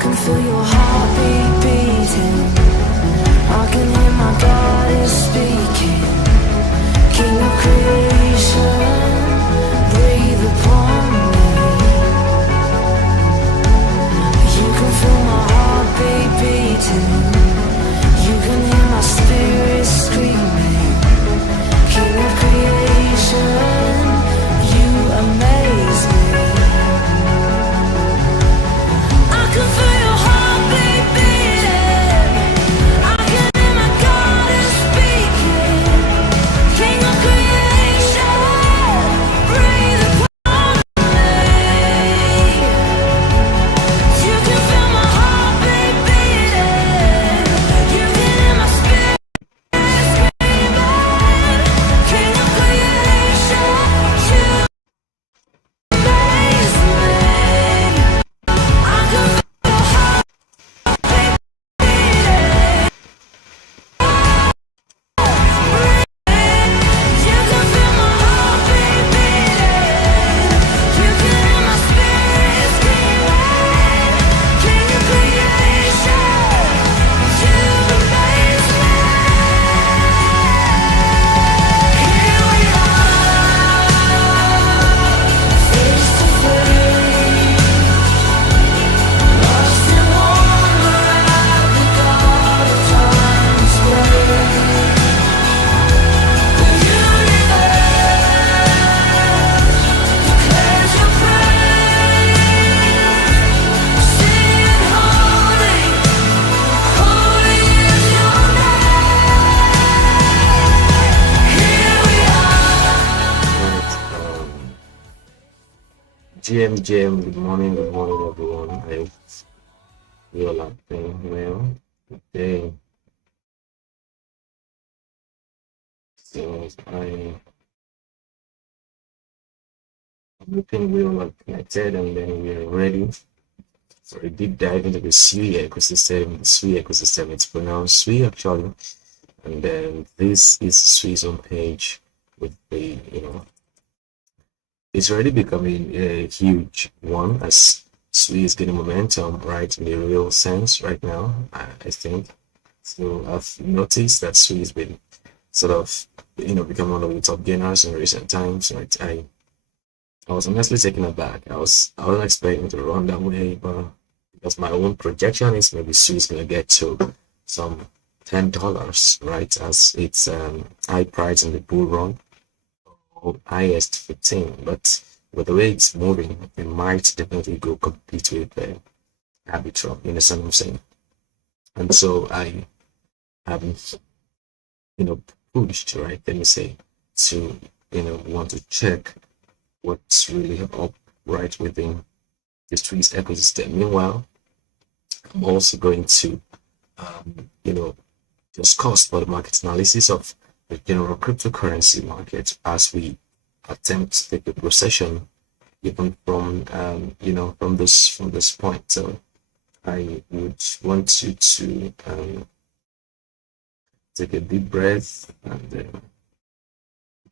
can feel your heartbeat beating. I can hear my God is speaking. King of creation, breathe upon me. You can feel my heartbeat beating. You can hear my spirit screaming. King of creation, you amaze me. I can feel your heartbeat beating. I can hear my God is speaking. King of creation, breathe upon me. You can feel my heartbeat beating. You can hear my spirit screaming. King of creation, you amaze me. I can feel your heartbeat beating. You can feel my heartbeat beating. You can hear my spirit screaming. King of creation, you amaze me. Here we are, face to face, lost in wonder at the God of time's play. The universe declares your praise, singing holy, holy is your name. Here we are. GM, good morning, everyone. I hope you all are doing well today. So I'm hoping we all are connected and then we are ready for a deep dive into the SUI ecosystem. The SUI ecosystem, it's pronounced SUI actually, and then this is SUI's own page with the, it's already becoming a huge one as SUI is getting momentum, right, in the real sense right now, I think. So I've noticed that SUI has been sort of, become one of the top gainers in recent times, right? I was honestly taken aback. I wasn't expecting it to run that way, but because my own projection is maybe SUI is gonna get to some $10, right? As it's high price in the bull run, or highest 15. But with the way it's moving, it might definitely go compete with Arbitrum, you understand what I'm saying? And so I haven't, pushed, right? Let me say, to want to check what's really up right within the streets ecosystem. Meanwhile, I'm also going to discuss about the market analysis of the general cryptocurrency market as we attempt to take a procession even from from this point. So I would want you to take a deep breath and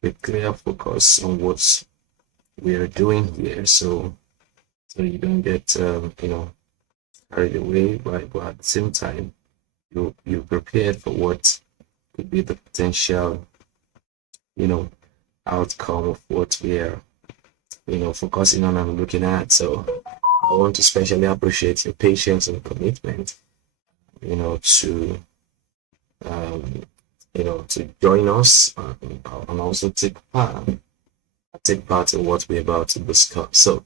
be clear focus on what we are doing here, so you don't get carried away but at the same time you prepared for what could be the potential outcome of what we are focusing on and looking at. So I want to especially appreciate your patience and commitment to to join us and also take part in what we're about to discuss. So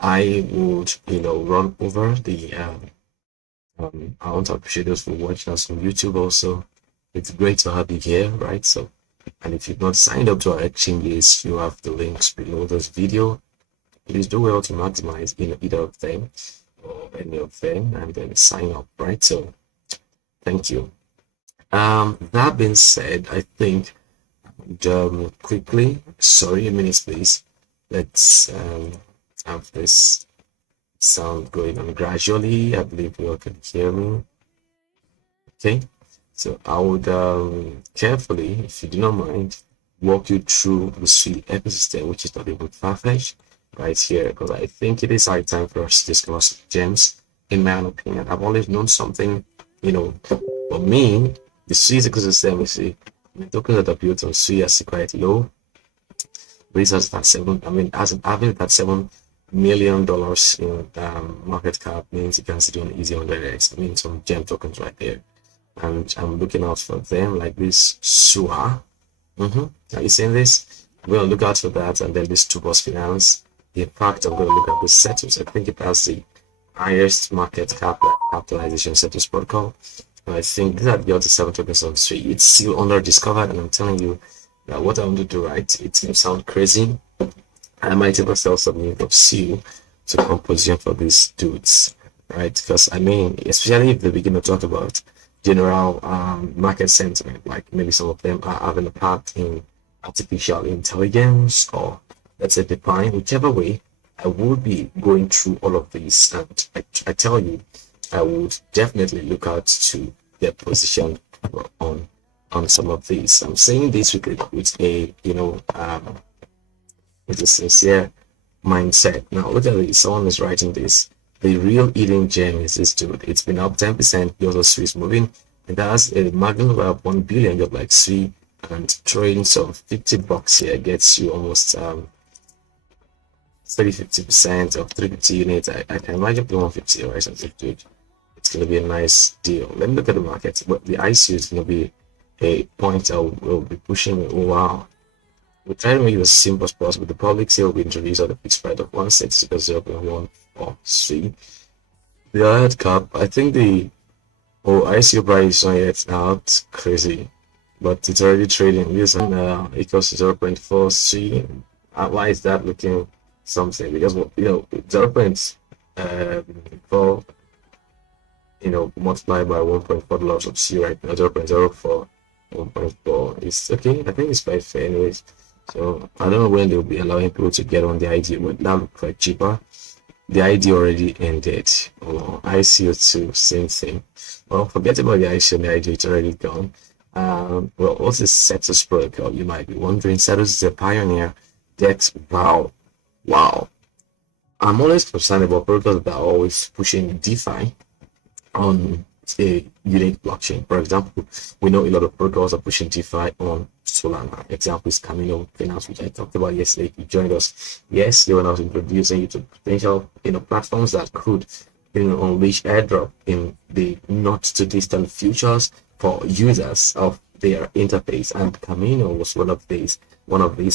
I would run over the I want to appreciate those for watching us on YouTube also. It's great to have you here, right? So, and if you've not signed up to our exchanges, you have the links below this video. Please do well to maximize either of them or any of them and then sign up, right? So thank you. That being said, I think quickly, sorry, a minute please, let's have this sound going on gradually. I believe you all can hear me. Okay, so I would carefully, if you do not mind, walk you through the SUI ecosystem, which is not even far-fetched right here, because I think it is high time for us to discuss gems in my own opinion. I've always known something, for me, the SUI ecosystem, you see, the tokens that are built on SUI are quite low. This has that as having that $7 million in market cap means you can sit on easy 100x. I mean, some gem tokens right there, and I'm looking out for them like this SUA. Are you seeing this? I'm going to look out for that, and then this Tubos Finance. In fact, I'm going to look at the settles. I think it has the highest market capitalization settles protocol. And I think these are the other 7 tokens on SUI. It's still under discovered, and I'm telling you that what I want to do right, it's going to sound crazy. I might even sell some unit of SUI to composition for these dudes, right? Because I mean, especially if they begin to talk about general market sentiment, like maybe some of them are having a part in artificial intelligence, or let's say define, whichever way, I would be going through all of these, and I tell you, I would definitely look out to get positioned on some of these. I'm saying this with a with a sincere mindset. Now look at this. Someone is writing this. The real eating gem is this dude. It's been up 10%. The other SUI is moving. And that's a marginal of 1 billion. You're like SUI, and throwing some $50 here gets you almost 30-50% of 350 units. I can imagine the 150, right? So dude, it's gonna be a nice deal. Let me look at the market. But the ICU is gonna be a point I will be pushing. Wow. We try to make it as simple as possible. The public sale will be introduced at a fixed price of 160.14. The hard cap, I think the ICO price is not yet out crazy, but it's already trading. This equals to 0.43. Why is that looking something? Because 0.4 multiplied by $1.4 of SUI right now, 0.04, 1.4 is okay. I think it's quite fair anyways. So I don't know when they'll be allowing people to get on the ID, but that looks quite cheaper. The ID already ended. ICO2, same thing. Well, forget about the ICO and the ID, it's already gone. Well, what's this Setos protocol? You might be wondering. Setos is a pioneer. DEX, wow. I'm always concerned about protocols that are always pushing DeFi on a unique blockchain. For example, we know a lot of protocols are pushing DeFi on Solana. Example is Camino Finance, which I talked about yesterday. If you joined us, yes, they were not introducing you to potential platforms that could unleash airdrop in the not too distant futures for users of their interface. And Camino was one of these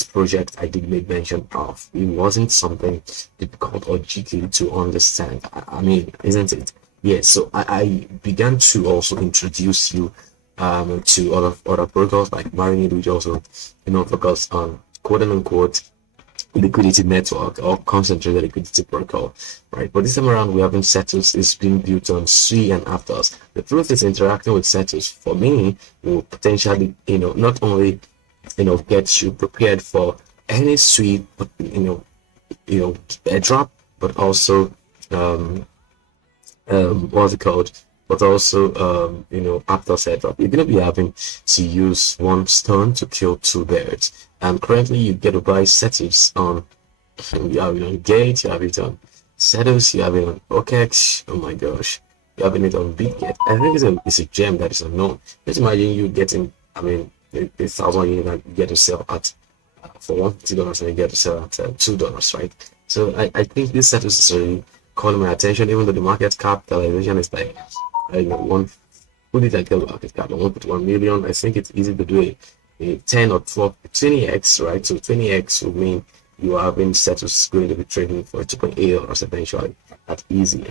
projects I did make mention of. It wasn't something difficult or tricky to understand. I mean, isn't it? Yes, so I began to also introduce you to other protocols like Marinade, which also focus on quote unquote liquidity network or concentrated liquidity protocol, right? But this time around we haven't Setos is being built on SUI and Aptos. The truth is, interacting with Setos for me will potentially not only get you prepared for any SUI airdrop, but also what's it called? But also, after setup, you're gonna be having to use one stone to kill 2 birds. And currently, you get to buy settings on. You have it on Gate, you have it on Setos, you have it on OKEX. Oh my gosh, you have it on BitGet. I think it's a gem that is unknown. Just imagine you getting, the 1,000 unit that you get to sell at for $150, and you get to sell at $2, right? So I think this Setos is really calling my attention, even though the market capitalization is like one put it like the market cap 1.1 million. I think it's easy to do a 10 or 12 20x, right? So 20x would mean you are having Setos going to be trading for $2.8 eventually. That's easy.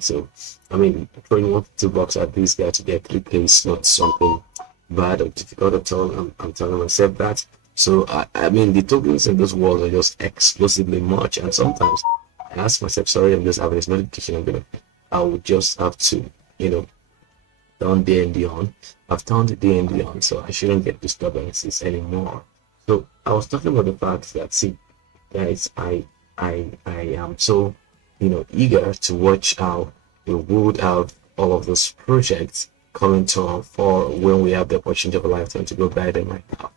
So I mean, throwing $150 at this guy to get 3k is not something bad or difficult at all. I'm telling myself that. So I mean, the tokens in those walls are just explosively much, and sometimes I ask myself, sorry, I'm just having this notification. I would just have to, turn DND on. I've turned the DND on, so I shouldn't get disturbances anymore. So I was talking about the fact that, see, guys, I am so, eager to watch how we would have all of those projects coming to our fore when we have the opportunity of a lifetime to go buy them right now.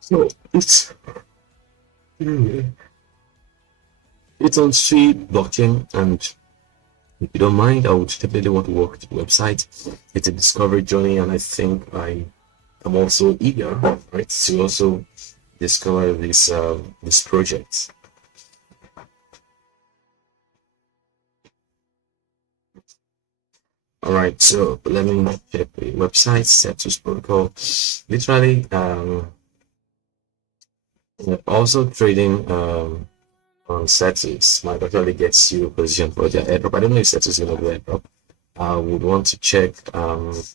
So it's on SUI blockchain, and If you don't mind, I would definitely want to work the website. It's a discovery journey, and I think I am also eager, right, to also discover this project. All right, so let me check the website. Status protocol. Literally, also trading on Status might actually get you a position for their airdrop. I don't know if Status is going to do airdrop. I would want to check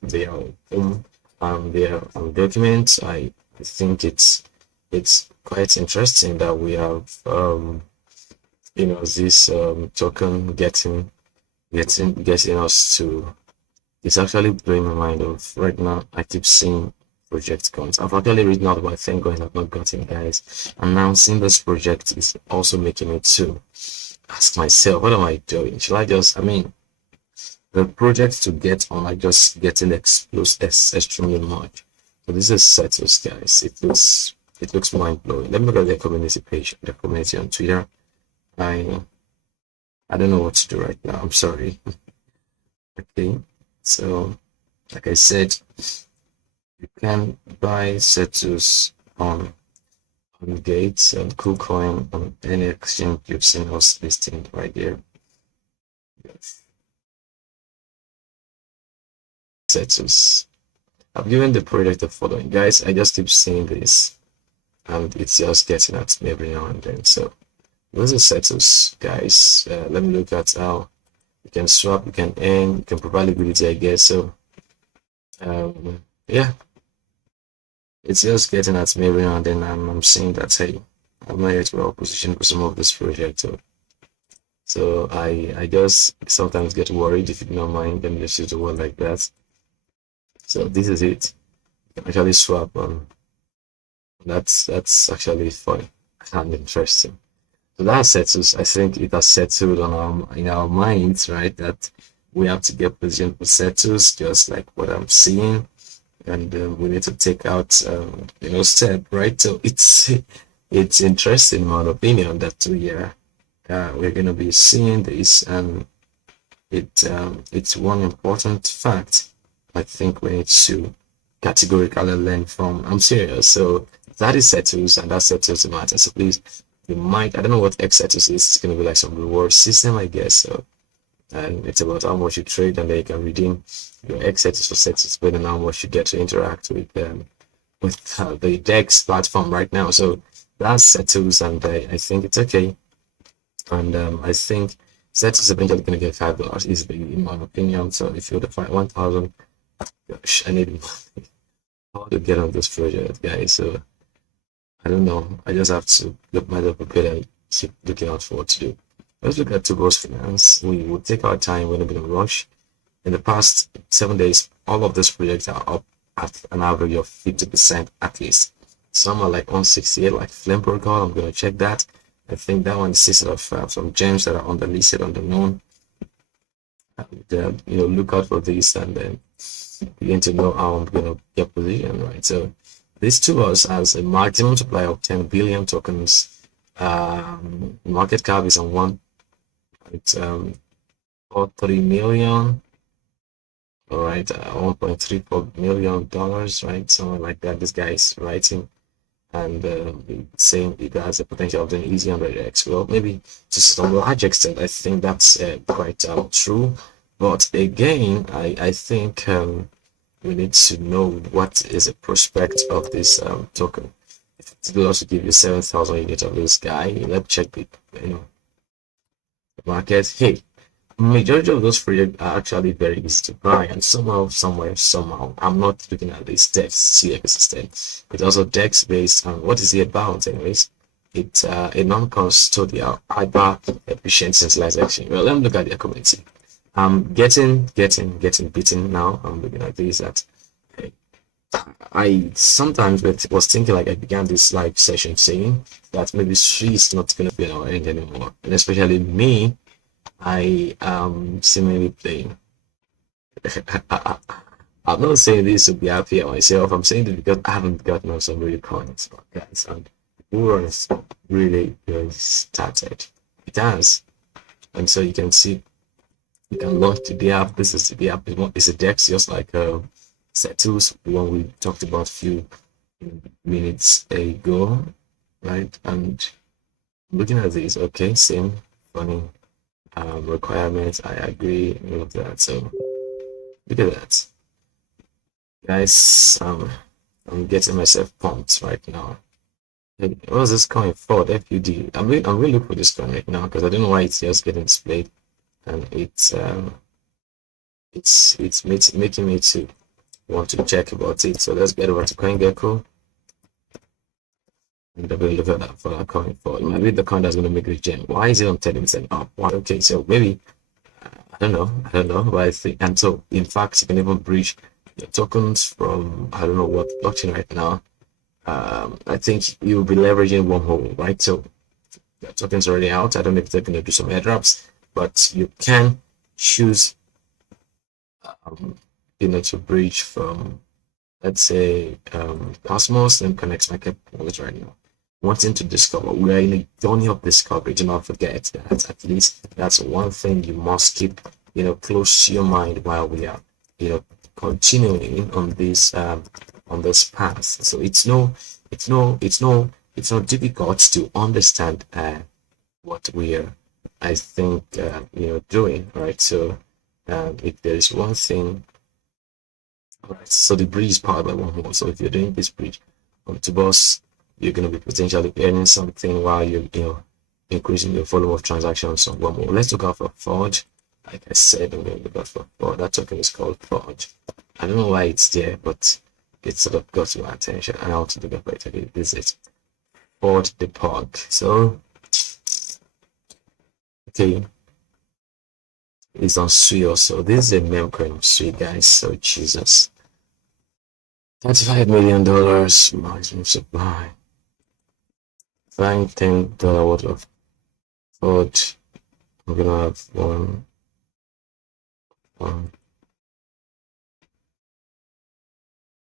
their their documents. I think it's quite interesting that we have this token getting us to. It's actually blowing my mind of right now. I keep seeing project coins. I've actually written out about 10 coins I've not gotten, guys. And now seeing this project is also making me to ask myself, what am I doing? Should I just, I mean, the project to get on, I just getting exposed extremely much. So this is Settles, guys. It looks mind blowing. Let me look at their community page, the community on Twitter. I don't know what to do right now. I'm sorry. Okay, so like I said, you can buy Settles on Gates and KuCoin on any exchange you've seen us listing right here. Yes. Settles. I've given the project the following, guys. I just keep seeing this, and it's just getting at me every now and then. So those are Settles, guys. Let me look at how you can swap, you can earn, you can provide liquidity, I guess. So yeah, it's just getting at me every now and then. I'm seeing that, hey, I'm not yet well positioned for some of this project. So I just sometimes get worried, if you don't mind. Let me just use the word like that. So this is it. You can actually swap on. That's actually fun and interesting. So that settles. I think it has settled on in our minds, right? That we have to get positioned for settles, just like what I'm seeing, and we need to take out step, right? So it's interesting, in my opinion, that we're going to be seeing this, and it's one important fact I think we need to categorically learn from. I'm serious. So that is settles, and that settles the matter. So please, you might, I don't know what X settles is. It's going to be like some reward system, I guess. So, and it's about how much you trade, and then you can redeem your X settles for settles, depending on how much you get to interact with the DEX platform right now. So that settles, and I think it's okay. And I think settles eventually going to get $5 easily, in my opinion. So if you're the 1,000, gosh, I need money. How to get on this project, guys. So I don't know. I just have to look myself prepared and keep looking out for what to do. Let's look at Tubor's Finance. We will take our time. We're not going to rush. In the past 7 days, all of these projects are up at an average of 50% at least. Some are like 168, like Flame Protocol. I'm going to check that. I think that one is of some gems that are underlisted, underknown. And, look out for this, and then begin to know how I'm going to get position, right? So this to us has a maximum supply of 10 billion tokens. Market cap is on 1.43 million. All right, $1.34 million, right? Something like that. This guy is writing and saying it has a potential of doing easy 100x. Well, maybe to some large extent, I think that's quite true. But again, I think we need to know what is the prospect of this token. If it will also give you 7,000 units of this guy, let's check the market. Hey, majority of those projects are actually very easy to buy, and somehow, I'm not looking at this DEX CX system. It's also DEX based, and what is it about, anyways? It's a non-custodial hyper efficient centralization. Well, let me look at their community. I'm getting beaten now. I'm looking at this. That I sometimes was thinking, like I began this live session saying that maybe SUI is not going to be on our end anymore, and especially me. I am seemingly playing. I'm not saying this to be happy at myself. I'm saying it because I haven't gotten on some really coins, guys, and the run is really started. It has, and so you can see You can launch the app. This is the app. It's a DEX, just like settles, the one we talked about a few minutes ago, right? And looking at this, okay, same funny requirements. I agree with that. So look at that, guys. I'm getting myself pumped right now. Hey, what is this coin for? FUD. I'm really looking for this coin right now because I don't know why it's just getting displayed, and it's making me to want to check about it. So let's get over to CoinGecko and we'll look at that for that coin for. It might be the coin that's going to make the gem. Why is it on 10% up? Why? Okay, so maybe I don't know, but I think, and so in fact you can even breach your tokens from I don't know what blockchain right now. I think you'll be leveraging wormhole, right? So the tokens already out. I don't know if they're going to do some airdrops, but you can choose to breach from, let's say, Cosmos and connects my capabilities right now. Wanting to discover, we are in a journey of discovery. Do not forget that. At least that's one thing you must keep, close to your mind while we are, continuing on this path. So it's not difficult to understand what we are, I think, doing, right? So if there is one thing, right, so the bridge is powered by one more. So if you're doing this bridge to boss, you're going to be potentially earning something while you're increasing your volume of transactions on one more. Let's look out for Forge. Like I said, I'm going to look out for Forge. That token is called Forge. I don't know why it's there, but it sort of got my attention. And I want to look up it. Okay, this is Forge the Pog. So, okay, it's on SUI also. This is a meme coin of SUI, guys. So, Jesus. $35 million maximum supply. Buying $10 worth of Forge. I'm gonna have one.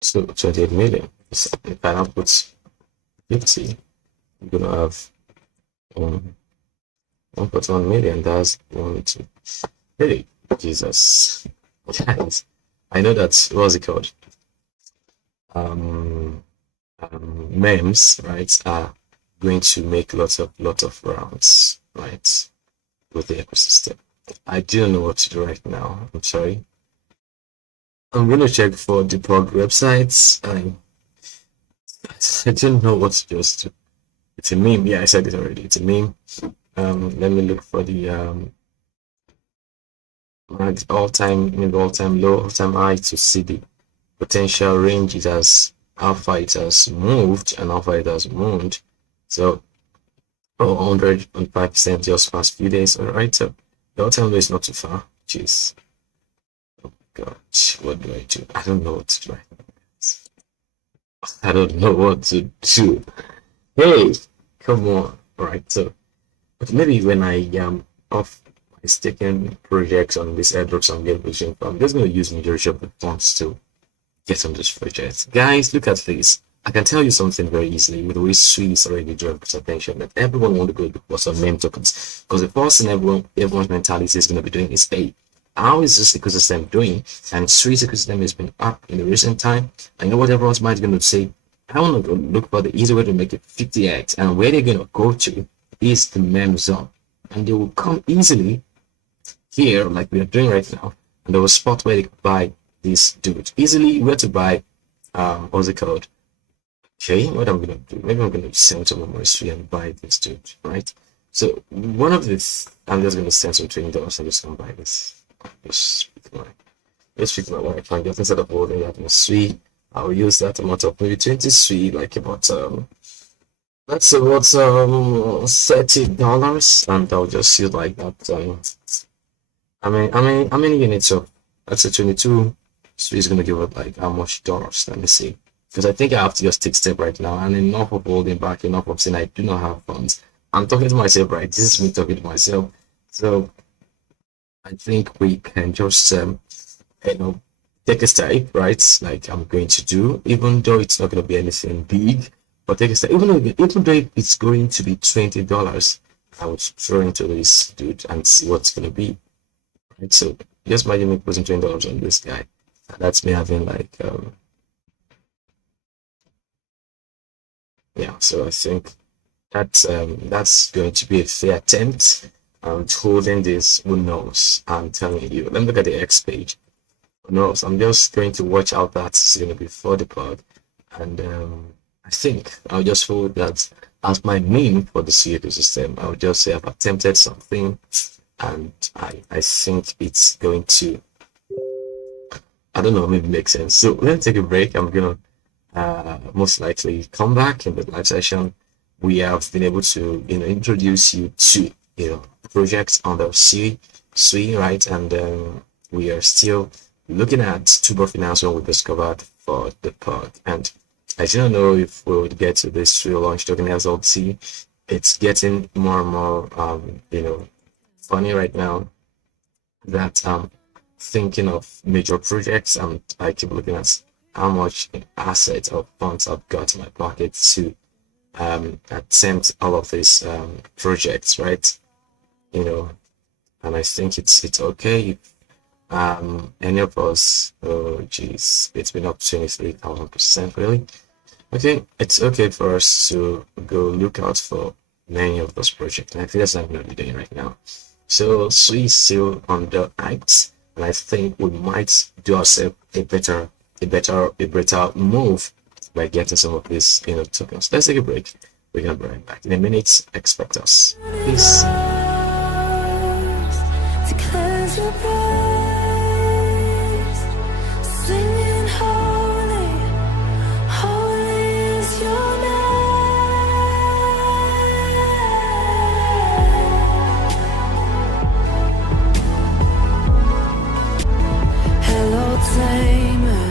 So 28 million. If I now put 50, I'm gonna have 1.1 million. That's 1, 2. Hey, Jesus, guys! I know that what's it called? Memes, right? Are going to make lots of rounds, right, with the ecosystem. I don't know what to do right now. I'm sorry. I'm gonna check for the blog websites. I don't know what to just do. It's a meme. Yeah, I said it already. It's a meme. Let me look for the all-time low, all-time high to see the potential range. It has how far it has moved and how far it has moved. So 105% just past few days. All right, so the all-time low is not too far. Jeez. Oh God, what do I do? I don't know what to do. I don't know what to do. Hey, come on. All right, so but maybe when I am off my staking projects on this airdrops I'm getting, I'm just going to use majority of the funds to get on this project. Guys, look at this. I can tell you something very easily with the way SUI is already drawing attention that everyone want to go for some meme tokens. Because the first thing everyone's mentality is going to be doing is, hey, how is this ecosystem doing? And SUI's ecosystem has been up in the recent time. I know what everyone's mind is going to say. I want to go look for the easy way to make it 50x. And where they're going to go to is the meme zone. And they will come easily here, like we are doing right now. And there was a spot where they could buy this dude. Easily where to buy, what's it called? Okay, what I'm going to do, maybe I'm going to send some of my SUI and buy this dude, right? So one of this, I'm just going to send some $20 and just going to buy this. Just speak my wife and just instead of holding that in SUI, I'll use that amount of maybe 20 SUI, like about that's about $30, and I'll just use like that. How many units of that's a 22 SUI is gonna give it like how much dollars? Let me see. Because I think I have to just take step right now, and enough of holding back, enough of saying I do not have funds. I'm talking to myself, right? This is me talking to myself. So I think we can just take a step, right? Like I'm going to do, even though it's not going to be anything big, but take a step. Even though it's going to be $20, I would throw into this dude and see what's going to be. Right? So just imagine me putting $20 on this guy. That's me having like yeah. So I think that's going to be a fair attempt. Holding this, who knows? I'm telling you. Let me look at the X page. Who knows? I'm just going to watch out that's going to be for the plug, and I think I'll just hold that as my meme for the SUI ecosystem. I'll just say I've attempted something, and I think it's going to, I don't know, maybe make sense. So let's take a break. I'm gonna most likely come back in the live session. We have been able to introduce you to projects on the SUI, right? And we are still looking at Tuber Finance when we discovered for the pod. And I don't know if we would get to this SUI launch token SLT. It's getting more and more funny right now that thinking of major projects, and I keep looking at how much assets or funds I've got in my pocket to attempt all of these projects, right? And I think it's okay if any of us, oh geez, it's been up 23,000% really. Okay, it's okay for us to go look out for many of those projects, and I think that's what I'm going to be doing right now. So SUI is still on the heights, and I think we might do ourselves a better move by getting some of these tokens. Let's take a break. We're gonna be right back in a minute. Expect us. Peace. Declares your praise, singing holy, holy is your name. Hello, tamer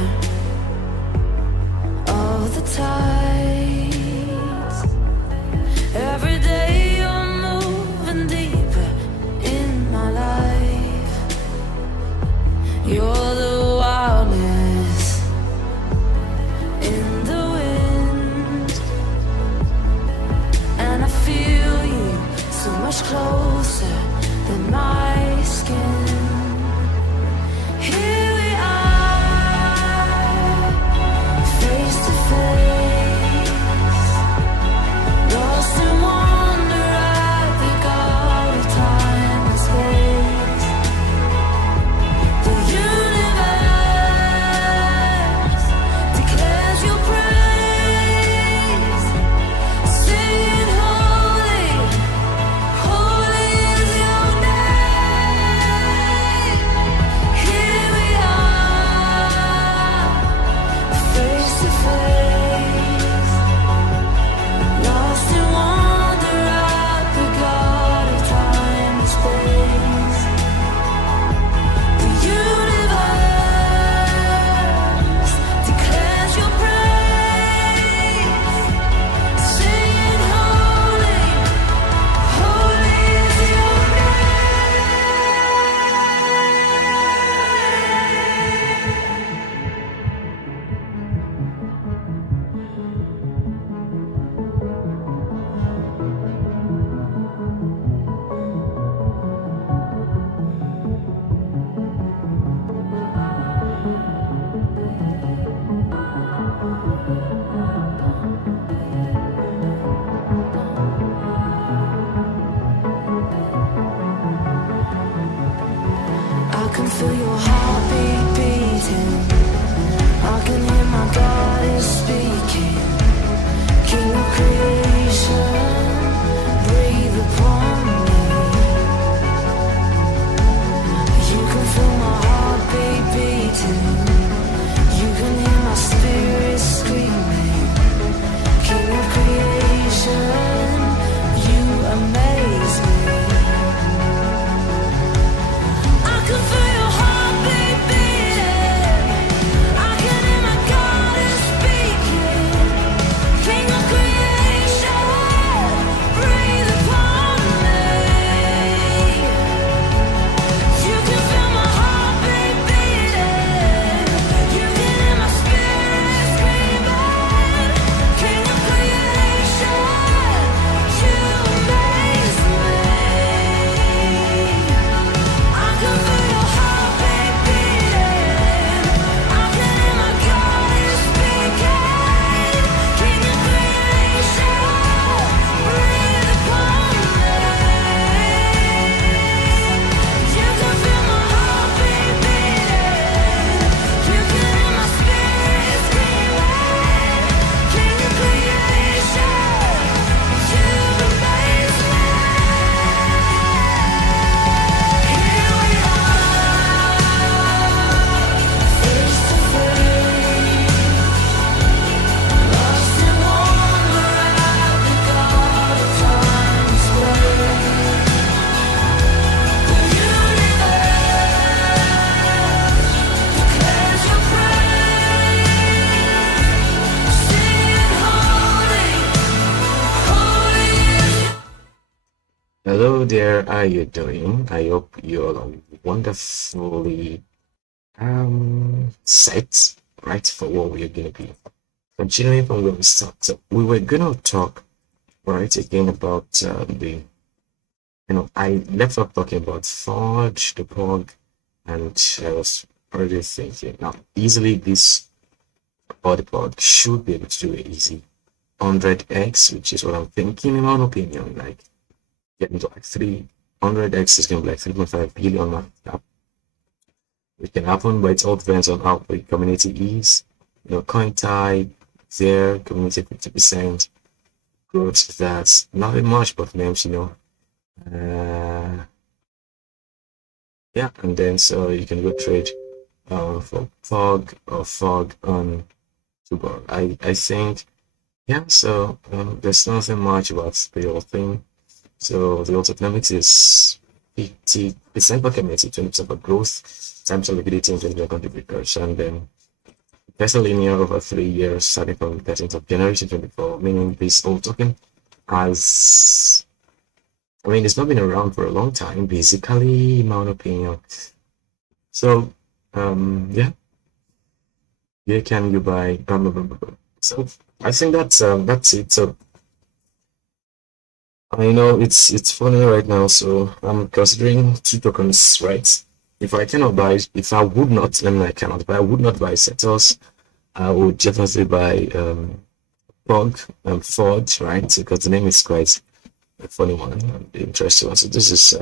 of the tides. Every day you're moving deeper in my life. You're the wildness in the wind, and I feel you so much closer than my skin. Here we are, face to face, lost in wonder at the God of time and space. The universe declares your praise, singing holy, holy is your name. Here we are, face to face, lost in wonder at the God of time and space. The universe declares your praise, singing holy, holy is your I can feel your heartbeat beating. I can hear my God is speaking. King of creation, breathe upon me. You can feel my heartbeat beating. You can hear my spirit screaming. King of creation, you amaze me. I can feel your heartbeat beating. I can hear my God is speaking. King of creation, there, how are you doing? I hope you're wonderfully set, right, for what we're gonna be. Continuing from where we started, so we were gonna talk, right, again about the, I left off talking about Forge, the Pog, and I was already thinking, now, easily this body Pog should be able to do it easy. 100x, which is what I'm thinking, in my opinion, like getting to like 300x is gonna be like 3.5 billion market cap. It can happen, but it all depends on how the community is. Coin type, their community 50% growth. That's nothing much, but names, yeah, and then so you can go trade for fog or fog on Tuber. I think, yeah. So there's nothing much about the whole thing. So the autoeconomics is 50% for community, 20% for growth, times of liquidity, and 20% contributors, and then that's a linear over 3 years, starting from 13th of January 2024, meaning this old token has, it's not been around for a long time, basically, in my opinion. So, yeah, where can you buy? Blah, blah, blah, blah, blah. So, I think that's it. So, I know it's funny right now, so I'm considering two tokens, right? If I cannot buy, if I would not, let me know I cannot, but I would not buy Setos. I would definitely buy Pog and Forge, right? Because the name is quite a funny one, interesting one. So this is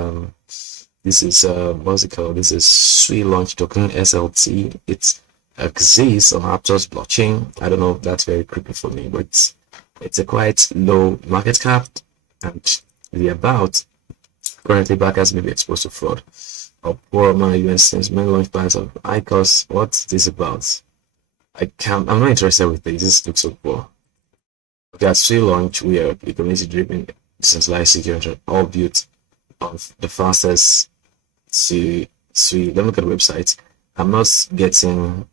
what's it called? This is SUI launch token SLT. It exists on Aptos blockchain. I don't know if that's very creepy for me, but it's a quite low market cap, and the about currently backers may be exposed to fraud or poor my US main launch plans of ICOS. What's this about? I'm not interested with this. This looks so poor. Okay, at SUI launch, we are a community driven decentralized security, all built on the fastest SUI. Let me look at the website. I'm not getting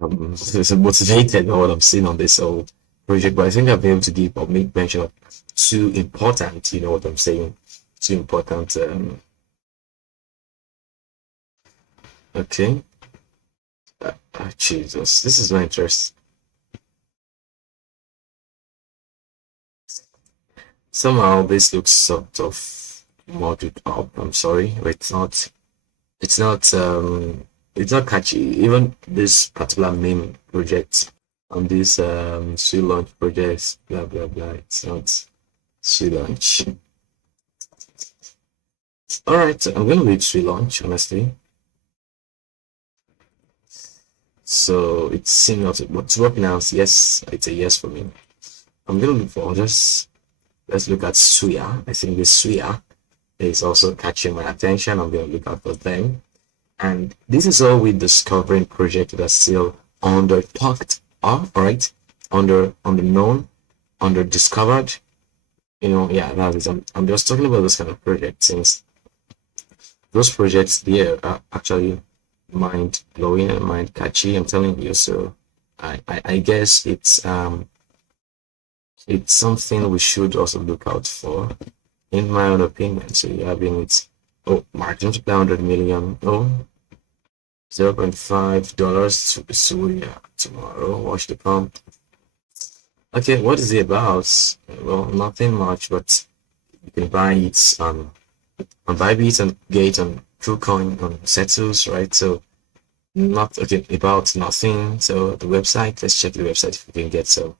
motivated by what I'm seeing on this whole project, but I think I've been able to give or make mention of two important, you know what I'm saying, two important okay. Jesus, this is my interest. Somehow this looks sort of modded up. I'm sorry, but it's not catchy. Even this particular meme project on this SUI launch projects, blah blah blah. It's not SUI launch. Alright, I'm gonna leave SUI launch, honestly. So it seems not to, but to work now, yes, it's a yes for me. I'm gonna look for just, let's look at SUIA. I think this SUIA is also catching my attention. I'm gonna look out for them. And this is all with discovering project that's still under talked of, right? Under known, under discovered. Yeah, that is. I'm just talking about this kind of project, since those projects there are actually mind blowing and mind catchy. I'm telling you. So I guess it's something we should also look out for, in my own opinion. So you're having it. Oh, margin to 100 million. Oh, $0.5 to SUI tomorrow. Watch the pump. Okay, what is it about? Well, nothing much, but you can buy it on Bybit and Gate and KuCoin on Settles, right? So not okay about nothing. So the website, let's check the website if we can get. So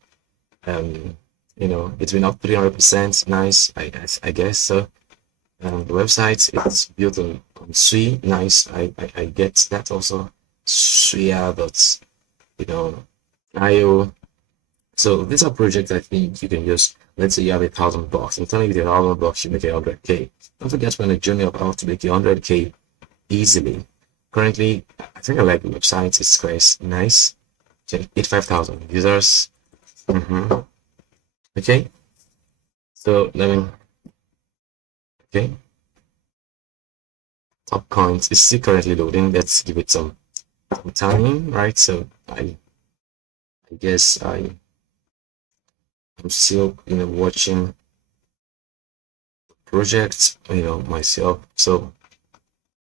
it's been up 300%. Nice, I guess so. The website is built on SUI. Nice, I get that also. SUIA, but IO. So these are projects I think you can just, let's say you have $1,000. I'm telling you, $1,000 you make 100K. Don't forget we're on a journey of how to make 100K easily. Currently, I think I like the website. It's quite nice. 85,000 users. Okay. So okay. Top coins is still currently loading. Let's give it some time, right? So I guess I'm still watching project, myself. So I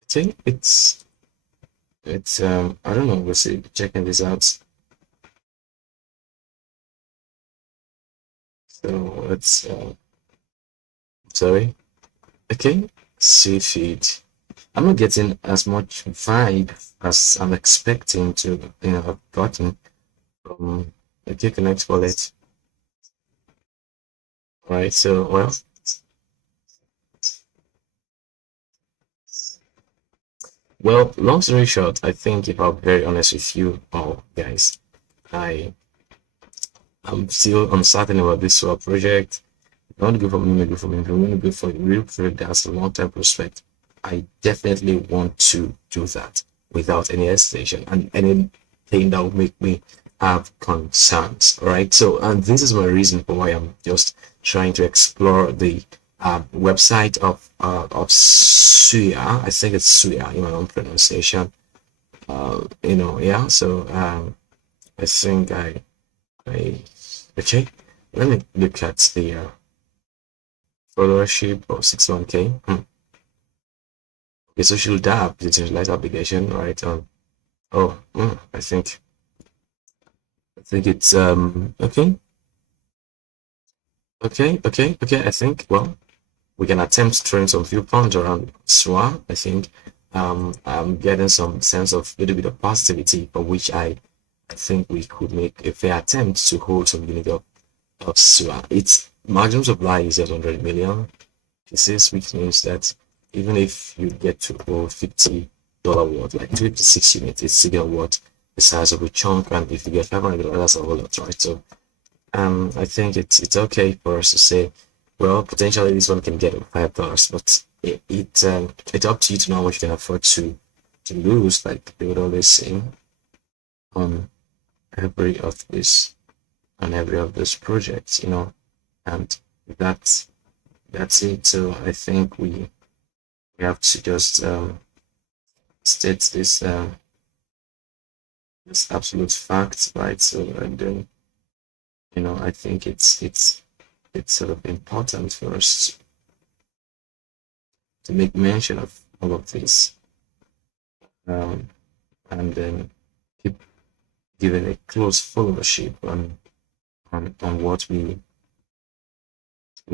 think it's I don't know, we'll see, checking this out. So let's sorry. Okay, see feed. I'm not getting as much vibe as I'm expecting to, have gotten from the Connect wallet. Right, so well, long story short, I think if I'm very honest with you all guys, I'm still uncertain about this SUI project. If I want to go for me, maybe for me. If I want to go for a real project that's a long-term prospect, I definitely want to do that without any hesitation and anything that will make me have concerns. All right. So, and this is my reason for why I'm just trying to explore the website of SUI. I think it's SUI in my own pronunciation. Yeah. So I think I okay. Let me look at the followership of 61K. The social DApp, the decentralized application, right? I think it's okay. I think, well, we can attempt throwing some few points around SUI. I think I'm getting some sense of a little bit of positivity, for which I think we could make a fair attempt to hold some unit of SUI. Its maximum supply is just 100 million pieces, which means that even if you get to hold $50 worth, like 56 units, it's still worth the size of a chunk. And if you get $500, that's a whole lot, right? So I think it's okay for us to say, well, potentially this one can get $5, but it's up to you to know what you can afford to lose, like they would always say on every of these projects, and that's it. So I think we have to just state this absolute fact, right? So, and then I think it's sort of important for us to make mention of all of this, and then keep giving a close followership on what we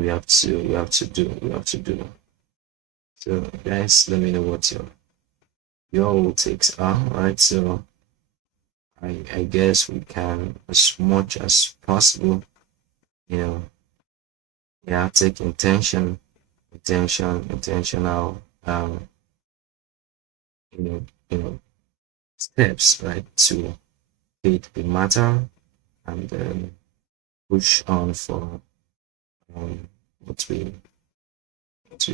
have to do. So guys, let me know what your takes are, right? So I guess we can, as much as possible, take intentional steps, right, to hit the matter, and then push on for what we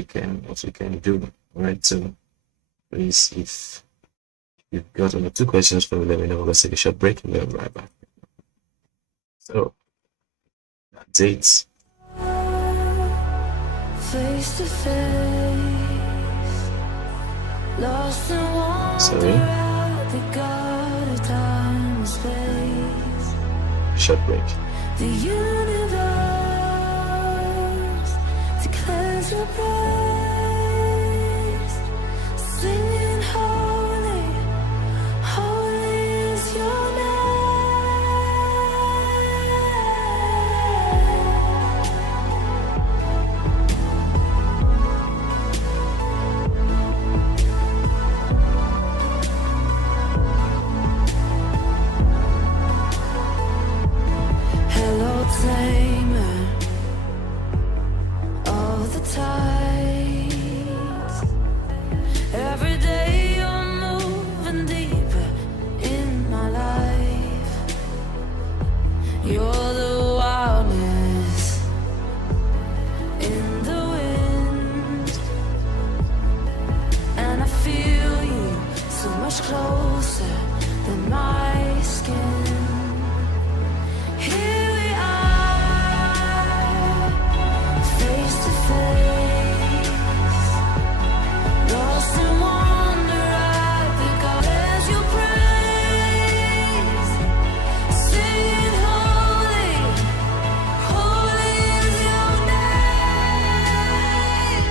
can do, right? So please, if you've got 1 or 2 questions for me, let me know. Let's take a short break and then we'll be right back. So that's it. Face to face, lost and Sorry. the God of time and space. Short break. The universe declares your praise, singing holy, holy is your tamer of the tides. Every day you're moving deeper in my life. You're the wildness in the wind, and I feel you so much closer than my skin. Here we are, face to face, lost in wonder at the God as you praise, singing holy, holy is your name.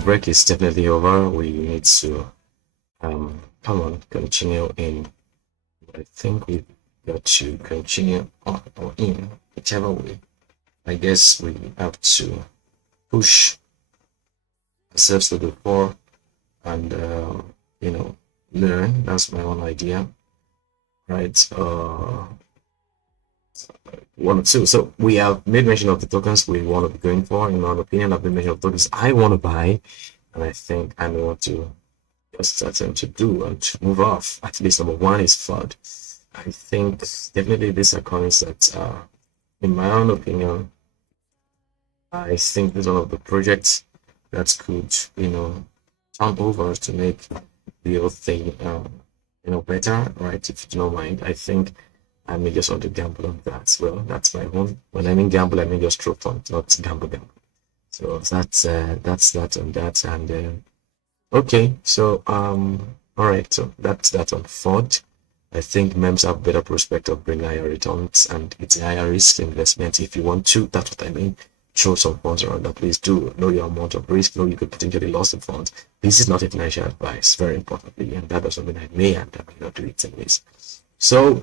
break is definitely over. We need to come on, continue in. I think we got to continue on or in whichever way. I guess we have to push ourselves to the fore and you know, learn. That's my own idea, right? One or two. So we have made mention of the tokens we want to be going for. In my opinion, I've made mention of tokens I want to buy, and I think I may want to just attempt to do and to move off. At least number one is FUD. I think definitely these are coins that in my own opinion, I think this is one of the projects that could, you know, turn over to make the whole thing, you know, better, right? If you don't mind, I think I may just want to gamble on that. Well, that's my own. When I mean gamble, I mean just throw fun, not gamble. So that's that on that. And okay, so all right, so that's that on FUD. I think MEMS have better prospect of bringing higher returns, and it's a higher risk investment. If you want to, that's what I mean. Throw some funds around that. Please do know your amount of risk. Know you could potentially lose the funds. This is not a financial advice, very importantly, and that doesn't mean I may and I may not do it anyways. So,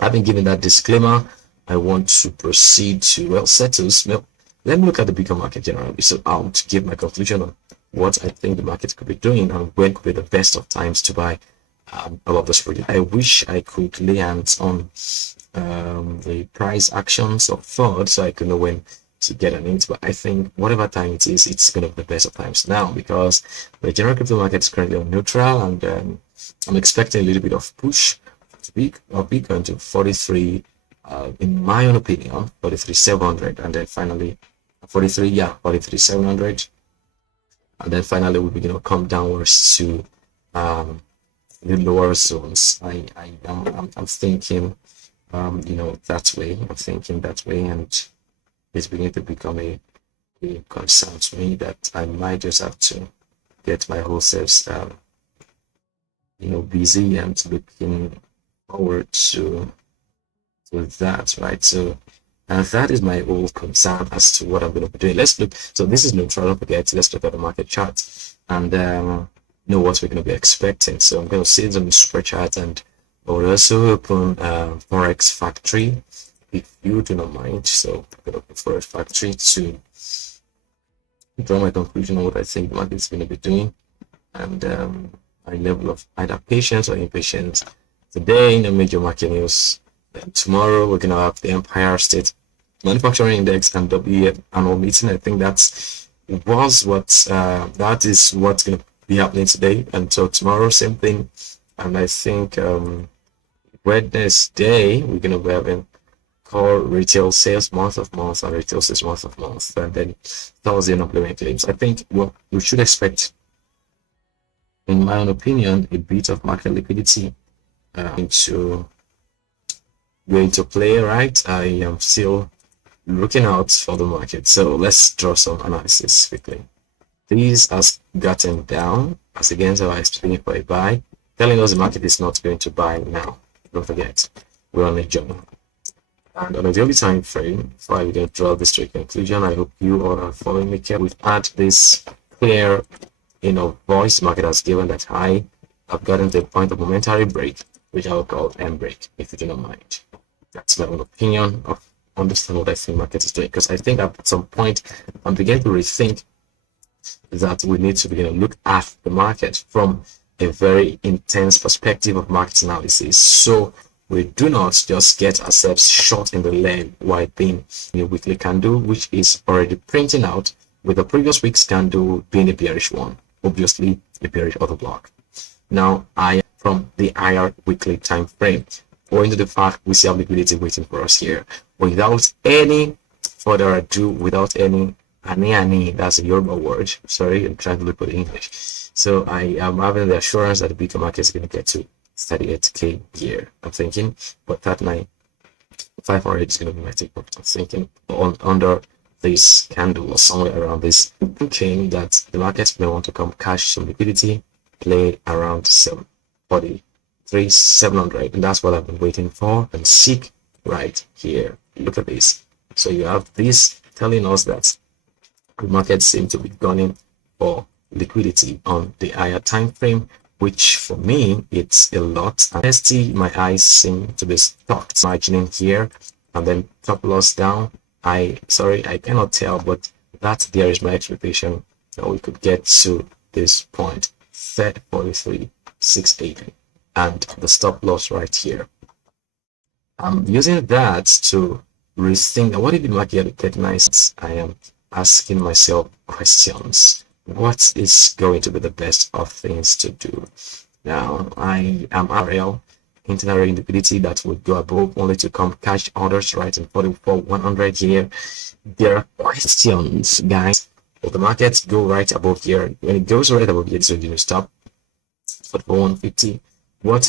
having given that disclaimer, I want to proceed to settles. Well, let me look at the bigger market generally. So, I'll give my conclusion on what I think the market could be doing and when could be the best of times to buy a lot of this project. I wish I could lay hands on the price actions of FUD so I could know when to get an it, but I think whatever time it is, it's going to be the best of times now because the general crypto market is currently on neutral, and I'm expecting a little bit of push to be going to 43, in my own opinion, 43,700, and then finally 43,700, and then finally we'll begin to come downwards to the lower zones. I'm thinking, you know, that way. I'm thinking that way, and it's beginning to become a concern to me that I might just have to get my whole selves, you know, busy and looking forward to that, right? So, and that is my whole concern as to what I'm going to be doing. Let's look. So this is neutral. Don't forget. Let's look at the market chart and know what we're going to be expecting. So I'm going to see it on the super chart, and I'll also open Forex Factory if you do not mind. So I'm going to open Forex Factory to draw my conclusion on what I think the market is going to be doing, and my level of either patience or impatience. Today in the major market news, then tomorrow we're going to have the Empire State Manufacturing Index and WEF annual meeting. I think that is what's going to be happening today, and so tomorrow same thing. And I think Wednesday we're going to be having core retail sales month of month and retail sales month of month, and then Thursday unemployment claims. I think what we should expect, in my own opinion, a bit of market liquidity into going to play, right? I am still looking out for the market. So let's draw some analysis quickly. This has gotten down as against our expecting for a buy, telling us the market is not going to buy now. Don't forget, we're on a journey. And on a daily time frame, before I can draw this to a conclusion, I hope you all are following me here. We've had this clear, you know, voice market has given that high. I've gotten to a point of momentary break, which I will call M break, if you do not mind. That's my own opinion of understand what I think market is doing, because I think at some point I'm beginning to rethink that we need to begin to look at the market from a very intense perspective of market analysis, so we do not just get ourselves shot in the leg while being a weekly candle, which is already printing out with the previous week's candle being a bearish one, obviously a bearish order block. Now I am from the higher weekly time frame, owing to the fact we see liquidity waiting for us here. Without any further ado, without any ani, that's a Yoruba word. Sorry, I'm trying to look for the English. So I am having the assurance that the bigger market is going to get to 38k here. I'm thinking, but that 500 is going to be my take profit. I'm thinking under this candle or somewhere around this, thinking that the market may want to come cash some liquidity, play around 700, and that's what I've been waiting for and seek right here. Look at this. So you have this telling us that the market seems to be gunning for liquidity on the higher time frame, which for me it's a lot. And ST, my eyes seem to be stuck margining here, and then top loss down. I cannot tell, but that there is my expectation that we could get to this point, 43.680, and the stop loss right here. I'm using that to rethink what did the market at 39. I am asking myself questions. What is going to be the best of things to do? Now, I am RL, internal liquidity that would go above only to come cash orders right in 44,100 here. There are questions, guys. Will the market go right above here? When it goes right above here, it's going to stop. 44,150. What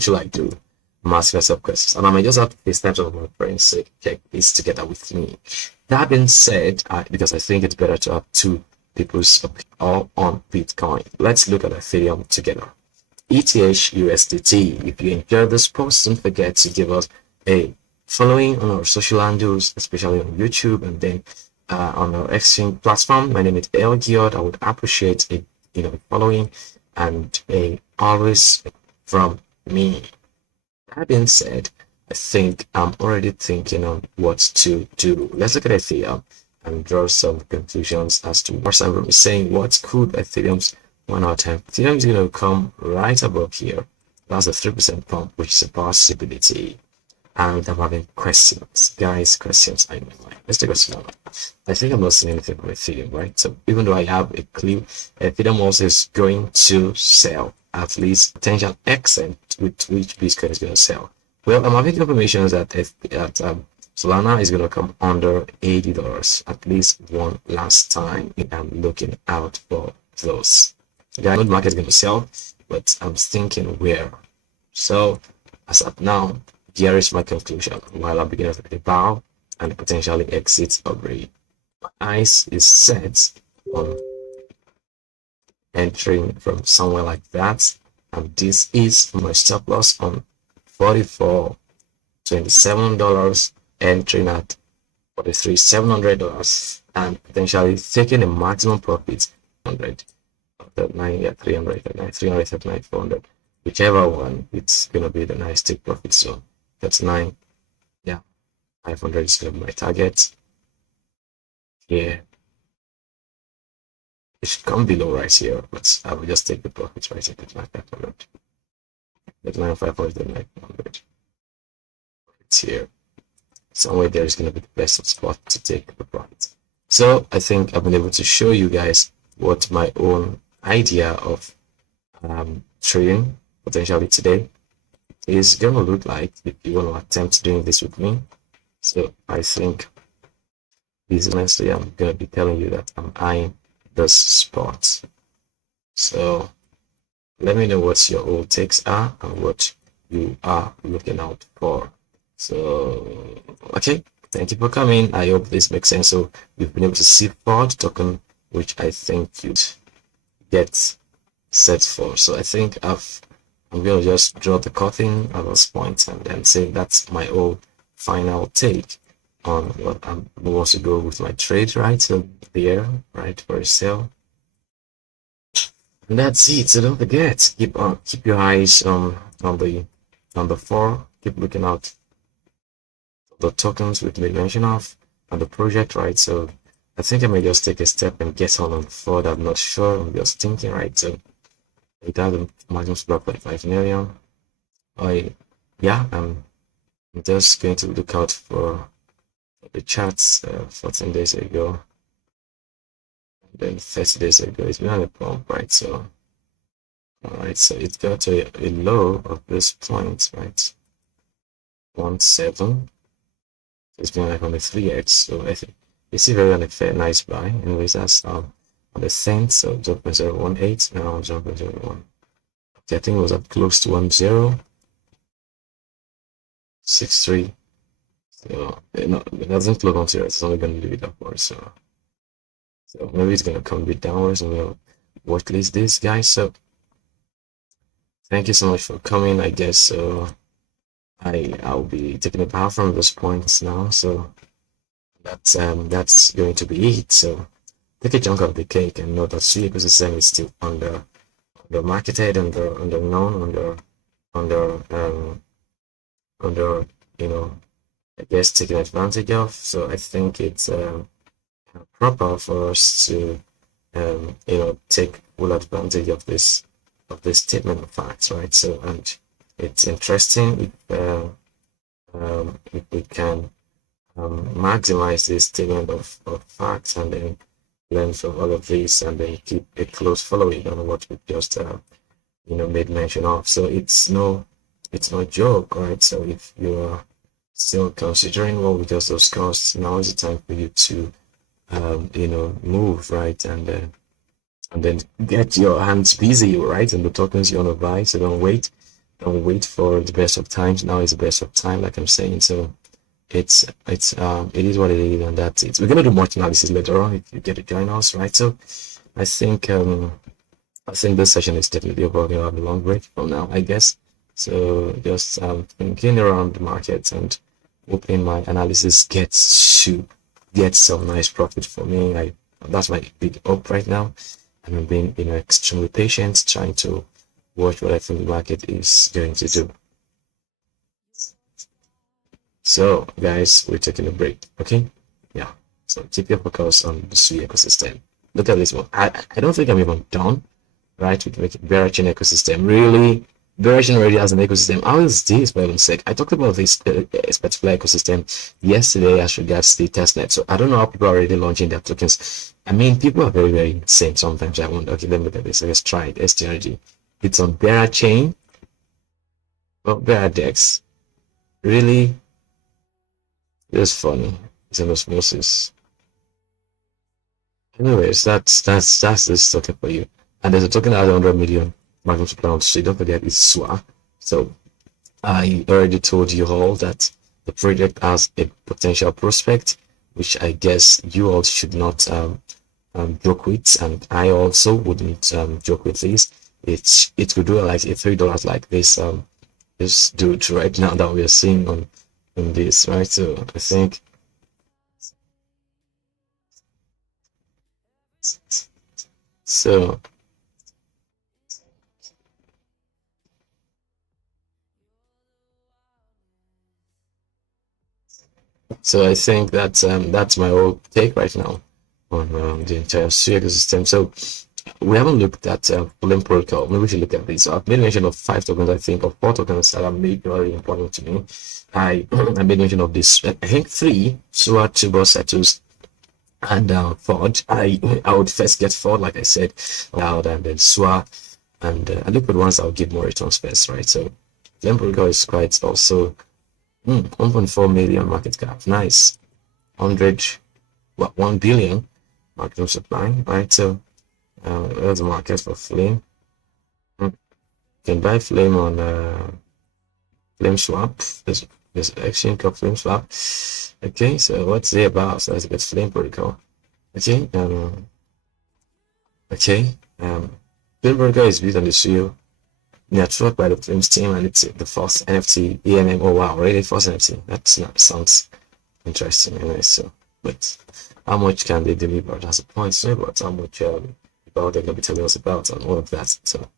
should I do? I'm asking myself questions, and I might just have to face that of my friends say, check this together with me. That being said, because I think it's better to have two people's all on Bitcoin. Let's look at Ethereum together. ETH USDT. If you enjoyed this post, don't forget to give us a following on our social handles, especially on YouTube, and then on our exchange platform. My name is El Giord. I would appreciate a following and a always from me. That being said, I think I'm already thinking on what to do. Let's look at Ethereum and draw some conclusions as to what I'm saying. What could Ethereum's 1 hour time? Ethereum is going to come right above here. That's a 3% pump, which is a possibility. And I'm having questions, guys. Questions. I know. Let's take a slow. I think I'm not seeing anything from Ethereum, right? So even though I have a clue, Ethereum also is going to sell at least potential extent with which Bitcoin is going to sell. Well, I'm having confirmations that Solana is going to come under $80 at least one last time. I'm looking out for those. I know the market is going to sell, but I'm thinking where. So as of now, here is my conclusion. While I'm beginning with the bow and potentially exit of rate, my eyes is set on entering from somewhere like that, and this is my stop loss on $44.27, entering at $43,700, and potentially taking a maximum profit 300, 339, 400, whichever one, it's gonna be the nice take profit zone. That's 9, yeah, 500 is gonna be my target here. It should come below right here, but I will just take the profits right here at 500. That's 9,500, 9,500. It's here. Somewhere there is going to be the best spot to take the profit. So I think I've been able to show you guys what my own idea of trading potentially today is going to look like if you want to attempt doing this with me. So I think honestly, I'm going to be telling you that I'm eyeing this spot. So let me know what your old takes are and what you are looking out for. So okay, thank you for coming. I hope this makes sense. So you've been able to see forward token, which I think you'd get set for. So I think I'm going to just draw the curtain at this point and then say that's my old final take on what I'm going to go with my trade right so there, right, for a sale. And that's it. So don't forget, keep your eyes on the 4. Keep looking out the tokens we've made mention of and the project, right? So I think I may just take a step and get on 4. I'm not sure. I'm just thinking, right? So it has a maximum supply of 5 million. Yeah, I'm just going to look out for the charts 14 days ago, and then 30 days ago. It's been on a pump, right? So alright, so it got to a low of this point, right? 1.7. It's been like on the 3x, so I think it's a very fair, nice buy. Anyways, that's on the cent, so 0.018, now 0.01. Okay, I think it was up close to 1.063. So it doesn't close on 0, it's only going to leave it upwards. So maybe it's going to come a bit downwards, and we'll watch list this, guys. So thank you so much for coming. I guess so. I'll be taking a bow from those points now. So that's going to be it. So take a chunk of the cake and know that SUI ecosystem is still under marketed, under known, under I guess taken advantage of. So I think it's proper for us to take full advantage of this statement of facts, right? So, and it's interesting if we can maximize this statement of facts and then learn from all of this and then keep a close following on what we just made mention of. So it's no joke, right? So if you are still considering what we just discussed, now is the time for you to move, right? And then get your hands busy, right? And the tokens you want to buy. So don't wait for the best of times. Now is the best of time, like I'm saying. So it is what it is, and that's it. We're gonna do more analysis later on if you get to join us, right? So I think this session is definitely about a long break from now, I guess. So just thinking around the market and hoping my analysis gets to get some nice profit for me. That's my big hope right now, and I'm being extremely patient, trying to watch what I think the market is going to do. So guys, we're taking a break, okay? Yeah, so keep your focus on the SUI ecosystem. Look at this one. I don't think I'm even done, right? We can make a bear chain ecosystem. Really, bear chain already has an ecosystem. How is this, for heaven's sake? I talked about this particular ecosystem yesterday as regards the testnet. So I don't know how people are already launching their tokens. I mean, people are very, very insane sometimes. I wonder, okay, let me look at this. Let's try it. STRG. It's on bear chain. Well, bear dex. Really? It's funny. It's an osmosis. Anyways, that's this token for you. And there's a token that has 100 million maximum supply on street. Don't forget it's SUI. So I already told you all that the project has a potential prospect, which I guess you all should not joke with, and I also wouldn't joke with this. It could do like a $3 like this dude right now that we are seeing on this, right? So I think so. So I think that's my whole take right now on the entire SUI ecosystem. So we haven't looked at Flame protocol. Maybe we should look at this. So I've made mention of 5 tokens, I think, or 4 tokens that are very important to me. I made mention of this. I think 3 SUI 2 bus settles and Ford. I would first get Ford, like I said, loud, and then SUI, and I look at ones that will give more returns first, right? So Flame protocol is quite also 1.4 million market cap. Nice. 1 billion market supply, right? So there's a market for Flame. You can buy Flame on Flame Swap. There's exchange called Flame Swap. Okay, so what's it about? So let's get Flame protocol. Okay, Flame protocol is built on the SUI network by the Flames team, and it's the first NFT EMM. Oh wow, really? First NFT. That sounds interesting anyway. So, but how much can they deliver? That's a point. So, but how much about they're gonna be telling us about and all of that. So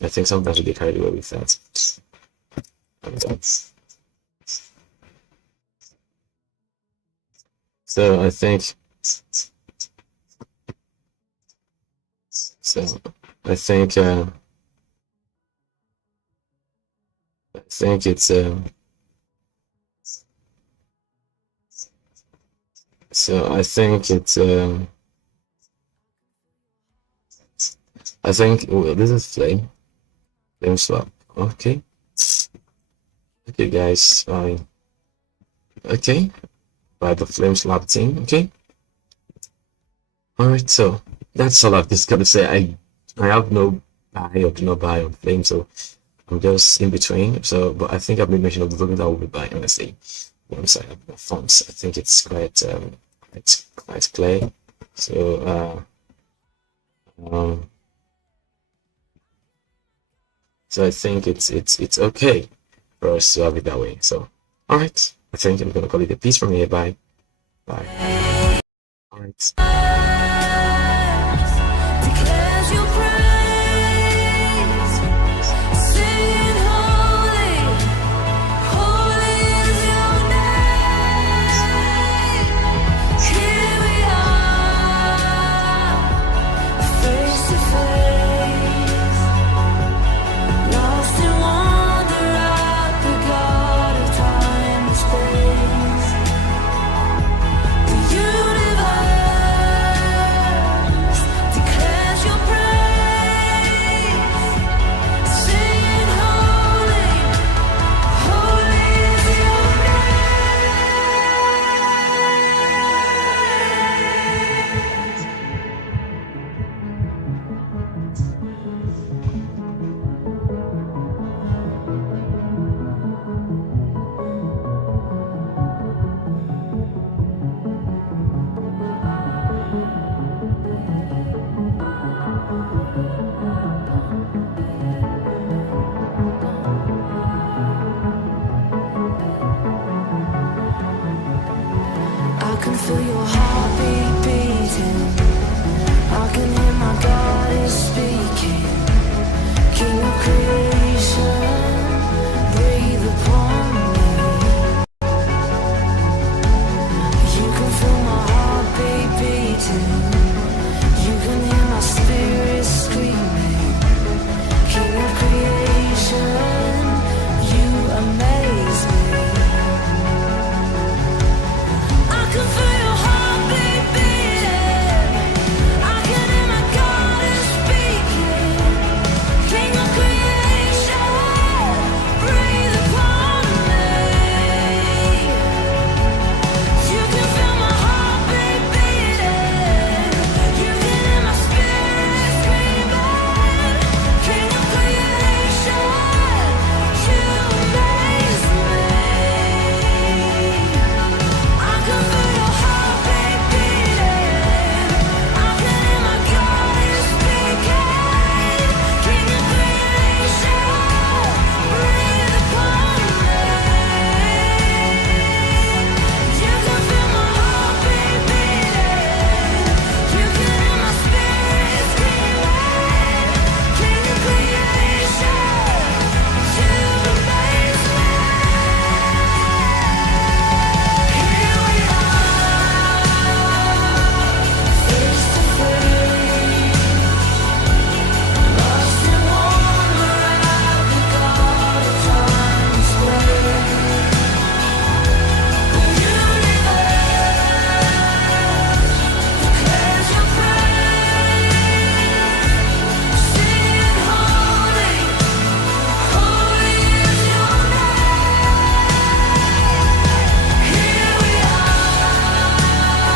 I think sometimes we get carried away with that. And that's so I think so I think it's so I think it's I think this is Flame Swap. Okay guys, okay, by the Flame Swap team. Okay, all right, so that's all I've just got to say. I have no buy or do not buy on Flame, so I'm just in between. So, but I think I've made mention of the token that I will be buying, honestly, once I have the funds. I think it's quite clear. So so I think it's okay for us to have it that way. So all right, I think I'm gonna call it a piece from here. Bye. All right.